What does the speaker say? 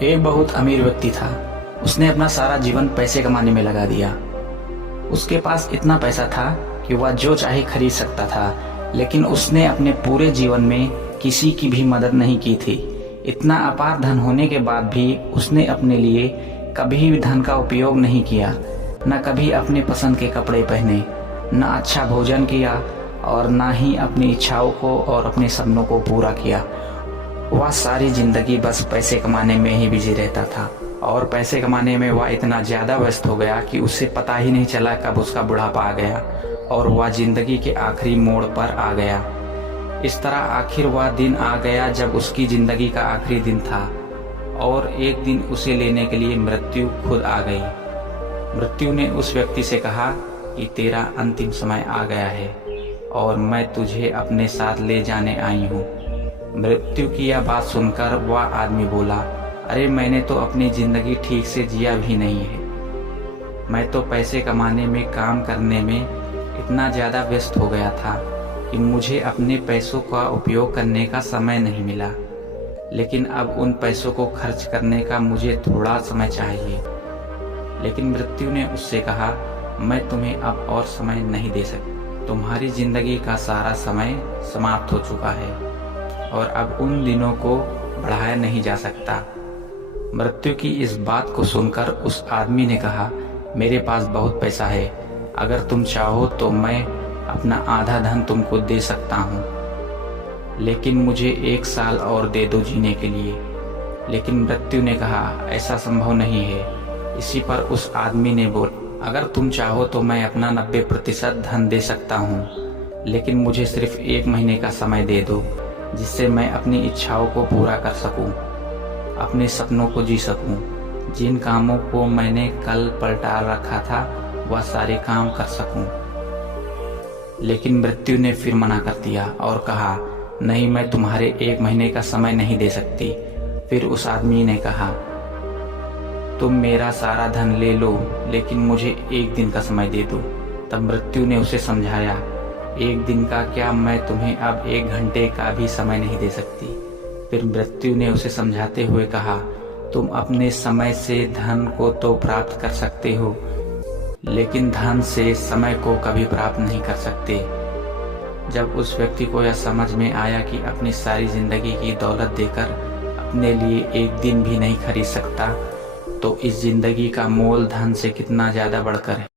एक बहुत अमीर व्यक्ति था। उसने अपना सारा जीवन पैसे कमाने में लगा दिया। उसके पास इतना पैसा था कि वह जो चाहे खरीद सकता था, लेकिन उसने अपने पूरे जीवन में किसी की भी मदद नहीं की थी। इतना अपार धन होने के बाद भी उसने अपने लिए कभी भी धन का उपयोग नहीं किया। न कभी अपने पसंद के कपड़े पहने, न अच्छा भोजन किया और न ही अपनी इच्छाओं को और अपने सपनों को पूरा किया। वह सारी जिंदगी बस पैसे कमाने में ही बिजी रहता था और पैसे कमाने में वह इतना ज़्यादा व्यस्त हो गया कि उसे पता ही नहीं चला कब उसका बुढ़ापा आ गया और वह जिंदगी के आखिरी मोड़ पर आ गया। इस तरह आखिर वह दिन आ गया जब उसकी जिंदगी का आखिरी दिन था और एक दिन उसे लेने के लिए मृत्यु खुद आ गई। मृत्यु ने उस व्यक्ति से कहा कि तेरा अंतिम समय आ गया है और मैं तुझे अपने साथ ले जाने आई हूँ। मृत्यु की यह बात सुनकर वह आदमी बोला, अरे मैंने तो अपनी जिंदगी ठीक से जिया भी नहीं है। मैं तो पैसे कमाने में, काम करने में इतना ज़्यादा व्यस्त हो गया था कि मुझे अपने पैसों का उपयोग करने का समय नहीं मिला। लेकिन अब उन पैसों को खर्च करने का मुझे थोड़ा समय चाहिए। लेकिन मृत्यु ने उससे कहा, मैं तुम्हें अब और समय नहीं दे सकती। तुम्हारी जिंदगी का सारा समय समाप्त हो चुका है और अब उन दिनों को बढ़ाया नहीं जा सकता। मृत्यु की इस बात को सुनकर उस आदमी ने कहा, मेरे पास बहुत पैसा है, अगर तुम चाहो तो मैं अपना आधा धन तुमको दे सकता हूँ, लेकिन मुझे 1 साल और दे दो जीने के लिए। लेकिन मृत्यु ने कहा, ऐसा संभव नहीं है। इसी पर उस आदमी ने बोला, अगर तुम चाहो तो मैं अपना 90% धन दे सकता हूँ, लेकिन मुझे सिर्फ 1 महीने का समय दे दो, जिससे मैं अपनी इच्छाओं को पूरा कर सकूं, अपने सपनों को जी सकूं। जिन कामों को मैंने कल पलटा रखा था वह सारे काम कर सकूं। लेकिन मृत्यु ने फिर मना कर दिया और कहा, नहीं, मैं तुम्हारे 1 महीने का समय नहीं दे सकती। फिर उस आदमी ने कहा, तुम मेरा सारा धन ले लो, लेकिन मुझे 1 दिन का समय दे दो। तब मृत्यु ने उसे समझाया, 1 दिन का क्या, मैं तुम्हें अब 1 घंटे का भी समय नहीं दे सकती। फिर मृत्यु ने उसे समझाते हुए कहा, तुम अपने समय से धन को तो प्राप्त कर सकते हो, लेकिन धन से समय को कभी प्राप्त नहीं कर सकते। जब उस व्यक्ति को यह समझ में आया कि अपनी सारी जिंदगी की दौलत देकर अपने लिए 1 दिन भी नहीं खरीद सकता, तो इस जिंदगी का मोल धन से कितना ज्यादा बढ़कर है।